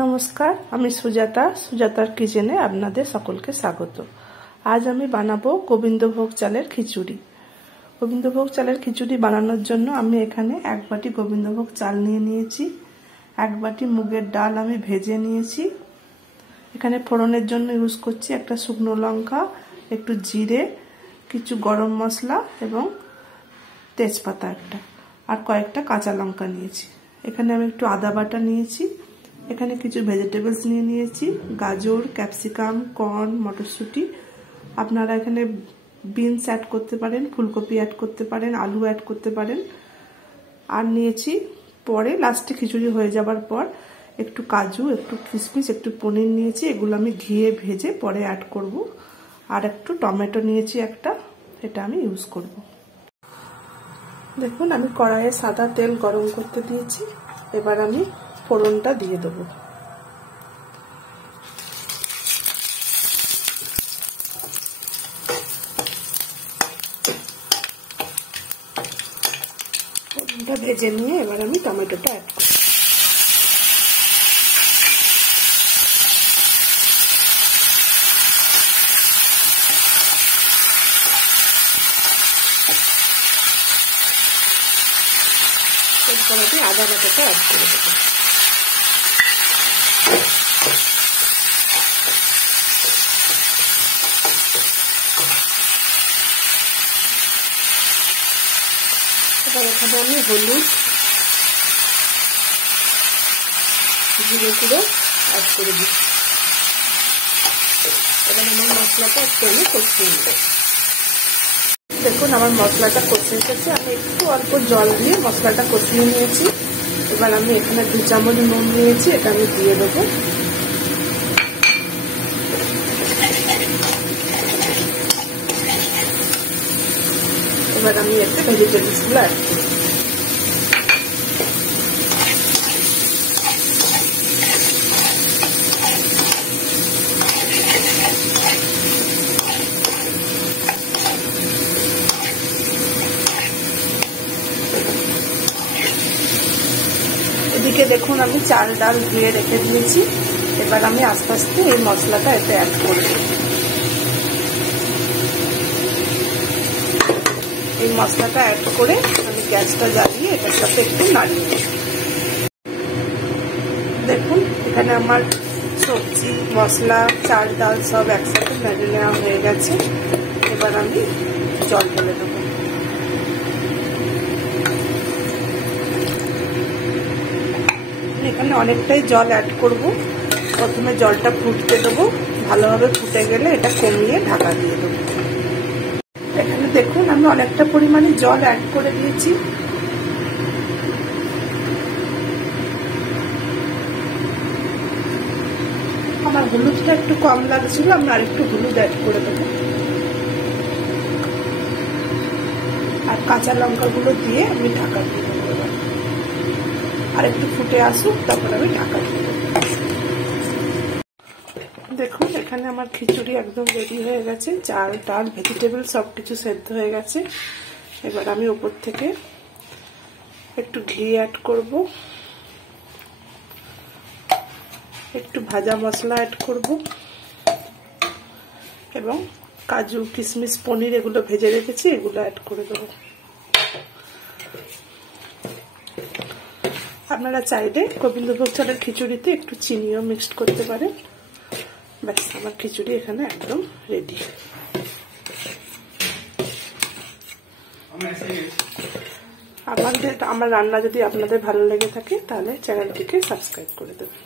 নমস্কার, আমি সুজাতার কিচেনে আপনাদের সকলকে স্বাগত। আজ আমি বানাবো গোবিন্দভোগ চালের খিচুড়ি। গোবিন্দভোগ চালের খিচুড়ি বানানোর জন্য আমি এখানে 1 বাটি গোবিন্দভোগ চাল নিয়ে নিয়েছি। 1 বাটি মুগের ডাল আমি ভেজে নিয়েছি। এখানে ফোড়নের জন্য ইউজ করছি একটা শুকনো লঙ্কা, একটু জিরে, কিছু গরম মশলা এবং তেজপাতা একটা, আর কয়েকটা কাঁচা লঙ্কা নিয়েছি। এখানে আমি একটু আদা বাটা নিয়েছি। এখানে কিছু ভেজিটেবলস নিয়ে নিয়েছি, গাজর, ক্যাপসিকাম, কর্ন, মটরশুঁটি। আপনারা এখানে বিনস অ্যাড করতে পারেন, ফুলকপি অ্যাড করতে পারেন, আলু অ্যাড করতে পারেন। আর নিয়েছি পরে লাস্টে খিচুড়ি হয়ে যাবার পর একটু কাজু, একটু কিশমিশ, একটু পনির নিয়েছি। এগুলো আমি ঘিয়ে ভেজে পরে অ্যাড করব। আর একটু টমেটো নিয়েছি একটা, এটা আমি ইউজ করব। দেখুন, আমি কড়াইয়ে সাদা তেল গরম করতে দিয়েছি। এবার আমি ফোড়নটা দিয়ে দেবো। ফোড়নটা ভেজে নিয়ে এবার আমি টমেটোটা অ্যাড করব। এরপর আমি আদা বাটাটা অ্যাড করে দেবো। এবার এখানে আমি হলুদ, জিরে গুঁড়ো অ্যাড করে দিই। এবার আমার মশলাটা একটু আমি কষিয়ে নেব। দেখুন, আমার মশলাটা কষে এসেছে। আমি একটু অল্প জল দিয়ে মশলাটা কষিয়ে নিয়েছি। এবার আমি এখানে 2 চামচ নুন নিয়েছি, এটা আমি দিয়ে দেবো। এবার আমি এতে ভেজিটেবলসগুলো অ্যাড করব। এদিকে দেখুন, আমি চাল ডাল ধুয়ে রেখে দিয়েছি। এবার আমি আস্তে আস্তে এই মশলাটা এতে অ্যাড করব। এই মশলাটা অ্যাড করে আমি গ্যাসটা জ্বালিয়ে এটার সাথে একটু নাড়িয়ে দেব। দেখুন, এখানে আমার সবজি, মশলা, চাল ডাল সব একসাথে নাড়িয়ে নেওয়া হয়ে গেছে। এবার আমি জল ঢেলে দেবো। এখানে অনেকটাই জল অ্যাড করব। প্রথমে জলটা ফুটতে দেবো, ভালোভাবে ফুটে গেলে এটা কমিয়ে ঢাকা দিয়ে দেবো। এখানে দেখুন, আমি অনেকটা পরিমাণে জল অ্যাড করে দিয়েছি। আমার হলুদটা একটু কম লাগছিল, আমি আর একটু হলুদ অ্যাড করে দেবো। আর কাঁচা লঙ্কাগুলো দিয়ে আমি ঢাকা দিয়ে দেবো। আর একটু ফুটে আসুক, তারপর আমি ঢাকা দিয়ে দেবো। দেখুন, এখানে আমার খিচুড়ি একদম রেডি হয়ে গেছে। চাল ডাল ভেজিটেবল সবকিছু সেদ্ধ হয়ে গেছে। এবার আমি উপর থেকে একটু ঘি অ্যাড করব, একটু ভাজা মশলা অ্যাড করব এবং কাজু, কিশমিশ, পনির এগুলো ভেজে রেখেছি, এগুলো অ্যাড করে দেবো। আপনারা চাইলে গোবিন্দভোগ চালের খিচুড়িতে একটু চিনিও মিক্সড করতে পারেন। ব্যাস, আমার খিচুড়ি এখানে একদম রেডি। আমার রান্না যদি আপনাদের ভালো লেগে থাকে তাহলে চ্যানেলটিকে সাবস্ক্রাইব করে দেবেন।